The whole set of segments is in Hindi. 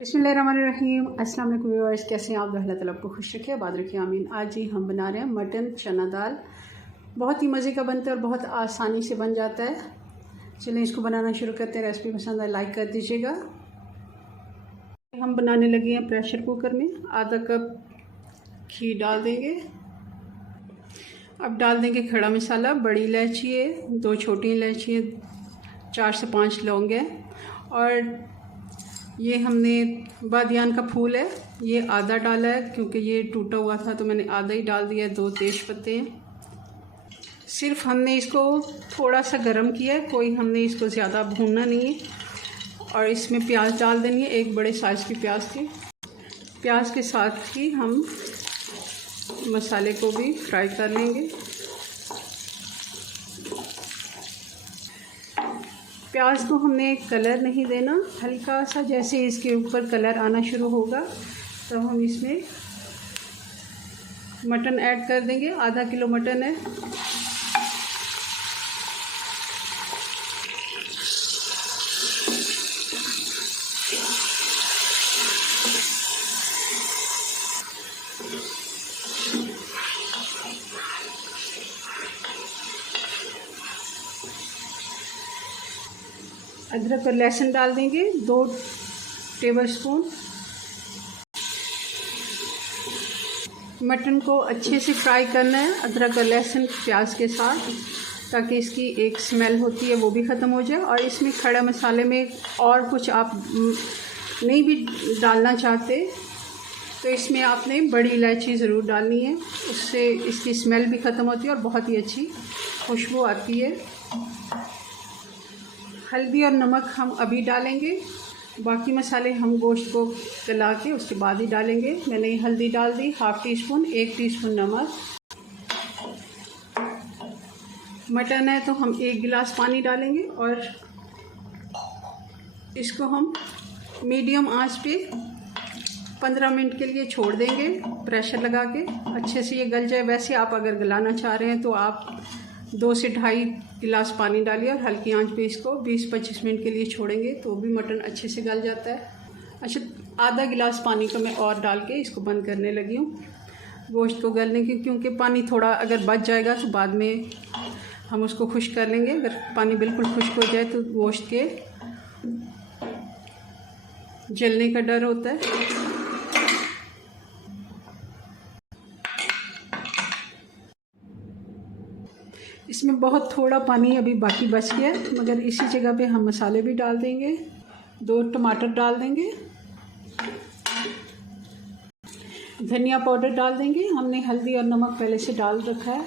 बिस्मिल्लाहिर्रहमानिर्रहीम। अस्सलाम वालेकुम व्यूअर्स, कैसे हैं आप? अल्लाह ताला आपको खुश रखे, आबाद रखे, आमीन। आज ही हम बना रहे हैं मटन चना दाल। बहुत ही मज़े का बनता है और बहुत आसानी से बन जाता है। चलिए इसको बनाना शुरू करते हैं। रेसिपी पसंद आए लाइक कर दीजिएगा। हम बनाने लगे हैं प्रेशर कुकर में। आधा कप घी डाल देंगे। अब डाल देंगे खड़ा मसाला। बड़ी इलायची है, 2 छोटी इलायची है, 4 से 5 लौंग है, और ये हमने बादियान का फूल है, ये आधा डाला है क्योंकि ये टूटा हुआ था तो मैंने आधा ही डाल दिया है। 2 तेज पत्ते हैं। सिर्फ हमने इसको थोड़ा सा गरम किया है, कोई हमने इसको ज़्यादा भूनना नहीं है। और इसमें प्याज डाल देनी है, एक बड़े साइज़ की प्याज थी। प्याज के साथ ही हम मसाले को भी फ्राई कर लेंगे। प्याज को हमने कलर नहीं देना, हल्का सा जैसे इसके ऊपर कलर आना शुरू होगा तब हम इसमें मटन ऐड कर देंगे। आधा किलो मटन है। अदरक और लहसुन डाल देंगे, 2 टेबलस्पून। मटन को अच्छे से फ्राई करना है अदरक और लहसुन प्याज के साथ, ताकि इसकी एक स्मेल होती है वो भी ख़त्म हो जाए। और इसमें खड़ा मसाले में और कुछ आप नहीं भी डालना चाहते तो इसमें आपने बड़ी इलायची ज़रूर डालनी है, उससे इसकी स्मेल भी ख़त्म होती है और बहुत ही अच्छी खुशबू आती है। हल्दी और नमक हम अभी डालेंगे, बाकी मसाले हम गोश्त को गला के उसके बाद ही डालेंगे। मैंने हल्दी डाल दी, 1/2 टीस्पून, 1 टीस्पून नमक। मटन है तो हम 1 गिलास पानी डालेंगे और इसको हम मीडियम आंच पे 15 मिनट के लिए छोड़ देंगे, प्रेशर लगा के। अच्छे से ये गल जाए। वैसे आप अगर गलाना चाह रहे हैं तो आप 2 से 2.5 गिलास पानी डालिए और हल्की आंच पे इसको 20-25 मिनट के लिए छोड़ेंगे तो भी मटन अच्छे से गल जाता है। अच्छा, आधा गिलास पानी का मैं और डाल के इसको बंद करने लगी हूँ गोश्त को गलने की, क्योंकि पानी थोड़ा अगर बच जाएगा तो बाद में हम उसको खुश्क कर लेंगे। अगर पानी बिल्कुल खुश्क हो जाए तो गोश्त के जलने का डर होता है। इसमें बहुत थोड़ा पानी अभी बाकी बच गया, मगर इसी जगह पे हम मसाले भी डाल देंगे। 2 टमाटर डाल देंगे, धनिया पाउडर डाल देंगे। हमने हल्दी और नमक पहले से डाल रखा है।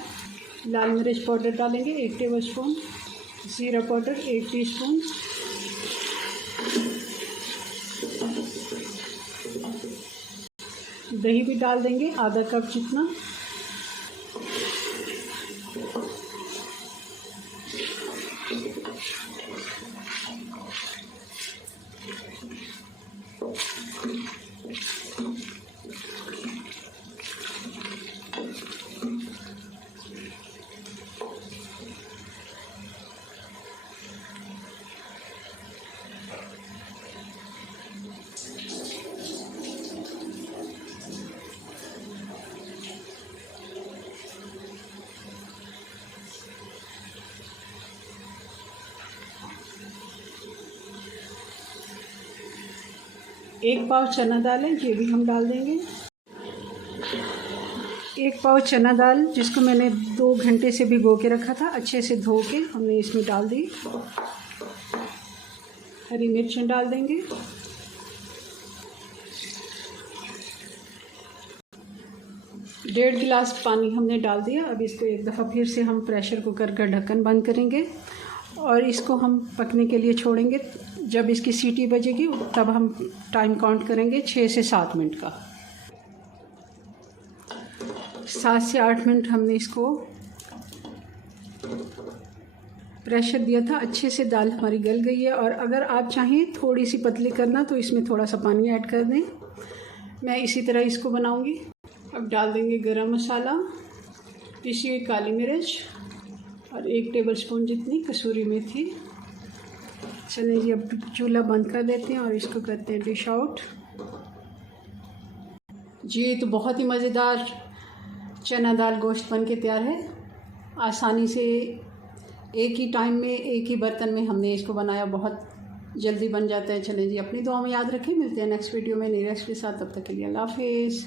लाल मिर्च पाउडर डालेंगे 1 टेबलस्पून, जीरा पाउडर 1 टीस्पून, दही भी डाल देंगे आधा कप जितना। एक पाव चना दाल है, ये भी हम डाल देंगे। 1 पाव चना दाल जिसको मैंने 2 घंटे से भिगो के रखा था, अच्छे से धो के हमने इसमें डाल दी। हरी मिर्चें डाल देंगे। डेढ़ गिलास पानी हमने डाल दिया। अब इसको एक दफ़ा फिर से हम प्रेशर कुकर का ढक्कन बंद करेंगे और इसको हम पकने के लिए छोड़ेंगे। जब इसकी सीटी बजेगी तब हम टाइम काउंट करेंगे 6 से 7 मिनट का। 7 से 8 मिनट हमने इसको प्रेशर दिया था। अच्छे से दाल हमारी गल गई है। और अगर आप चाहें थोड़ी सी पतली करना तो इसमें थोड़ा सा पानी ऐड कर दें। मैं इसी तरह इसको बनाऊंगी। अब डाल देंगे गरम मसाला, पिसी हुई काली मिर्च और 1 टेबलस्पून जितनी कसूरी मेथी। चलिए जी, अब चूल्हा बंद कर देते हैं और इसको करते हैं डिश आउट। जी, तो बहुत ही मज़ेदार चना दाल गोश्त बन के तैयार है। आसानी से एक ही टाइम में एक ही बर्तन में हमने इसको बनाया, बहुत जल्दी बन जाता है। चलें जी, अपनी दुआ में याद रखें। मिलते हैं नेक्स्ट वीडियो में नई रेसिपी के साथ। तब तक के लिए अल्लाह हाफिज़।